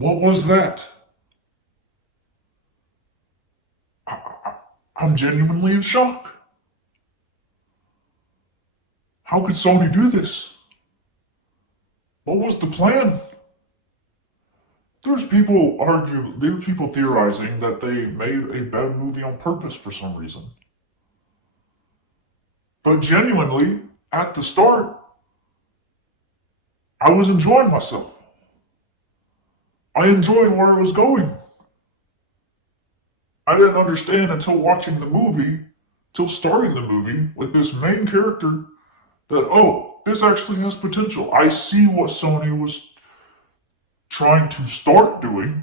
What was that? I'm genuinely in shock. How could Sony do this? What was the plan? There's people theorizing that they made a bad movie on purpose for some reason. But genuinely, at the start, I was enjoying myself. I enjoyed where it was going. I didn't understand until watching the movie, till starting the movie with this main character, that, oh, this actually has potential. I see what Sony was trying to start doing.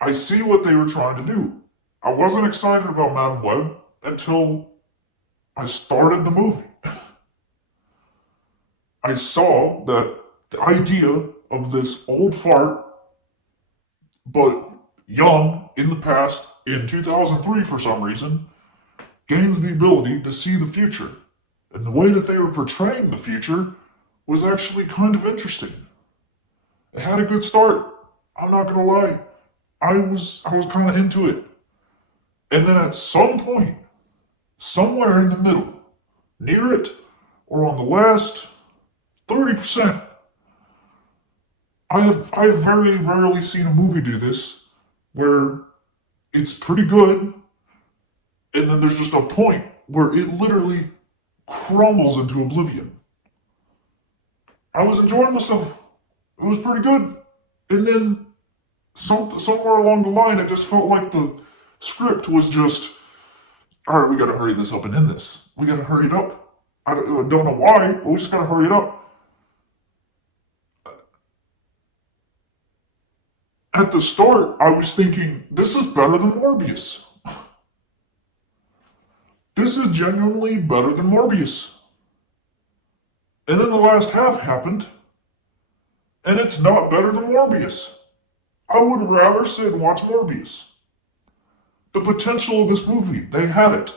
I see what they were trying to do. I wasn't excited about Madame Web until I started the movie. I saw that the idea of this old fart, but young in the past, in 2003 for some reason, gains the ability to see the future. And the way that they were portraying the future was actually kind of interesting. It had a good start. I'm not gonna lie. I was kind of into it. And then at some point, somewhere in the middle, near it, or on the last 30%, I have very rarely seen a movie do this, where it's pretty good, and then there's just a point where it literally crumbles into oblivion. I was enjoying myself. It was pretty good. And then somewhere along the line, it just felt like the script was just, all right, we gotta hurry this up and end this. We gotta hurry it up. I don't know why, but we just gotta hurry it up. At the start, I was thinking, this is better than Morbius. This is genuinely better than Morbius. And then the last half happened, and it's not better than Morbius. I would rather sit and watch Morbius. The potential of this movie, they had it.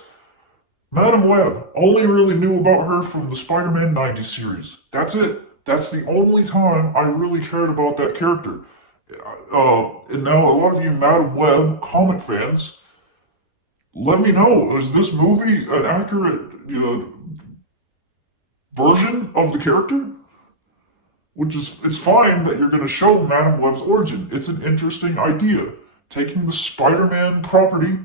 Madame Web, only really knew about her from the Spider-Man 90 series. That's it. That's the only time I really cared about that character. And now a lot of you Madame Web comic fans, let me know, is this movie an accurate version of the character? It's fine that you're going to show Madame Web's origin. It's an interesting idea. Taking the Spider-Man property,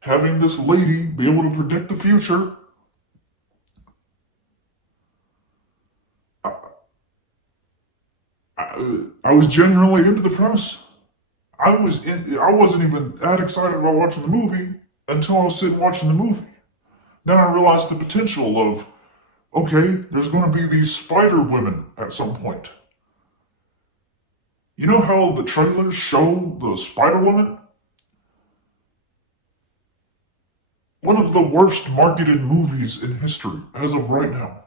having this lady be able to predict the future. I was genuinely into the premise. I wasn't even that excited about watching the movie until I was sitting watching the movie. Then I realized the potential of, okay, there's going to be these spider women at some point. You know how the trailers show the Spider Woman? One of the worst marketed movies in history as of right now.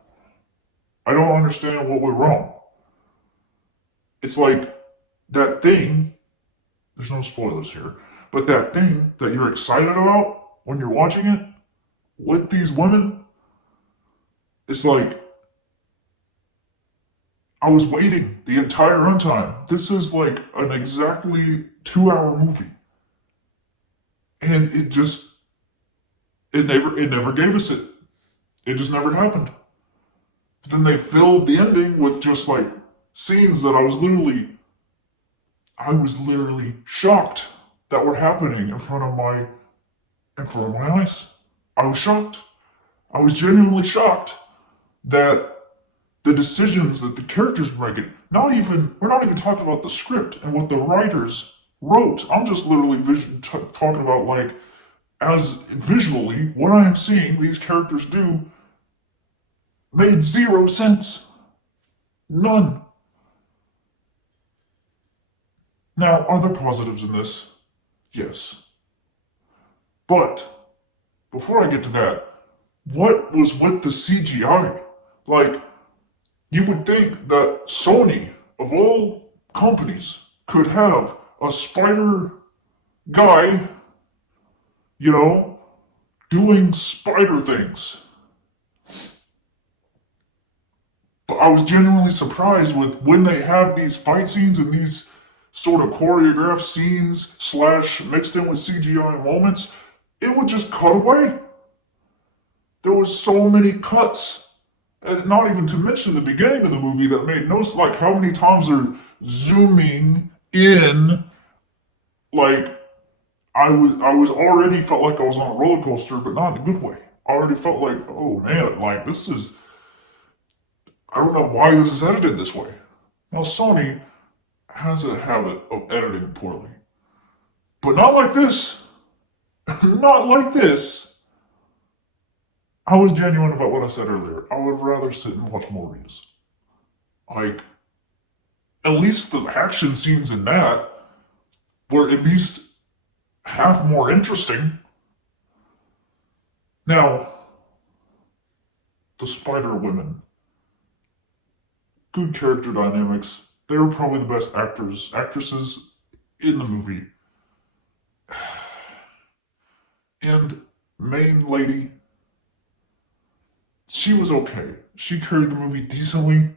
I don't understand what went wrong. It's like that thing, there's no spoilers here, but that thing that you're excited about when you're watching it with these women, it's like, I was waiting the entire runtime. This is like an exactly 2-hour movie. And it never gave us it. It just never happened. But then they filled the ending with just like scenes that I was literally shocked that were happening in front of my eyes. I was shocked. I was genuinely shocked that the decisions that the characters were making, we're not even talking about the script and what the writers wrote. I'm just literally talking about, like, as visually, what I am seeing these characters do made zero sense. None. Now, are there positives in this? Yes. But, before I get to that, what was with the CGI? Like, you would think that Sony, of all companies, could have a spider guy, doing spider things. But I was genuinely surprised with when they have these fight scenes and these sort of choreographed scenes slash mixed in with CGI moments, it would just cut away. There was so many cuts. And not even to mention the beginning of the movie that made no sense. Like, how many times they're zooming in. Like, I was already felt like I was on a roller coaster, but not in a good way. I already felt like, oh man, like this is, I don't know why this is edited this way. Now Sony has a habit of editing poorly, but not like this. Not like this. I was genuine about what I said earlier. I would rather sit and watch Morbius. Like, at least the action scenes in that were at least half more interesting. Now, the Spider Women, good character dynamics. They were probably the best actresses in the movie. And main lady, she was okay. She carried the movie decently,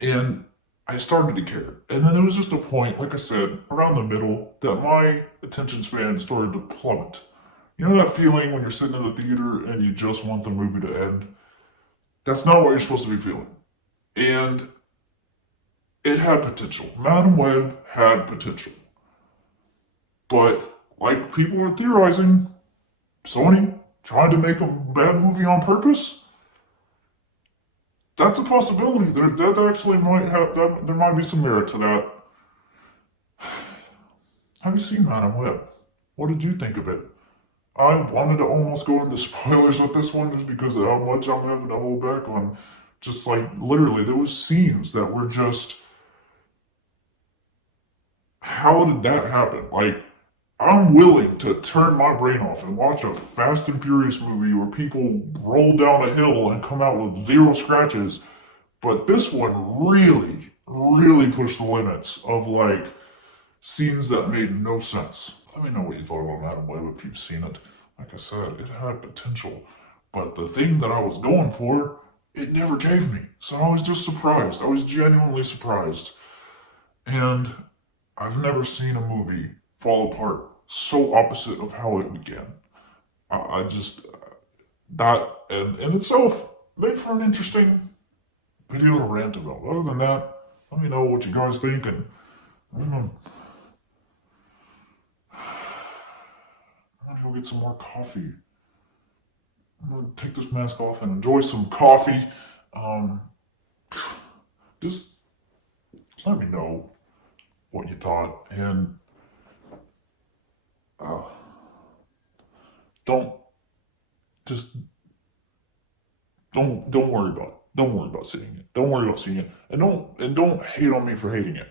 and I started to care. And then there was just a point, like I said, around the middle, that my attention span started to plummet. You know that feeling when you're sitting in the theater and you just want the movie to end? That's not what you're supposed to be feeling. And it had potential. Madam Web had potential. But, like people were theorizing, Sony trying to make a bad movie on purpose? That's a possibility. That actually might have, there might be some merit to that. Have you seen Madam Web? What did you think of it? I wanted to almost go into spoilers with this one just because of how much I'm having to hold back on. Just like, literally, there was scenes that were just, how did that happen? Like, I'm willing to turn my brain off and watch a Fast and Furious movie where people roll down a hill and come out with zero scratches, but this one really, really pushed the limits of like scenes that made no sense. Let me know what you thought about Madam Web if you've seen it. Like I said, it had potential, but the thing that I was going for, it never gave me. So I was just surprised. I was genuinely surprised. And I've never seen a movie fall apart so opposite of how it began. I just, that in itself made for an interesting video to rant about. Other than that, let me know what you guys think, and I'm gonna go get some more coffee. I'm gonna take this mask off and enjoy some coffee. Just let me know what you thought, and uh, don't just don't worry about it. Don't worry about seeing it. Don't worry about seeing it, and don't hate on me for hating it.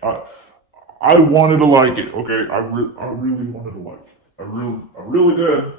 I wanted to like it. Okay, I really wanted to like it. I really did.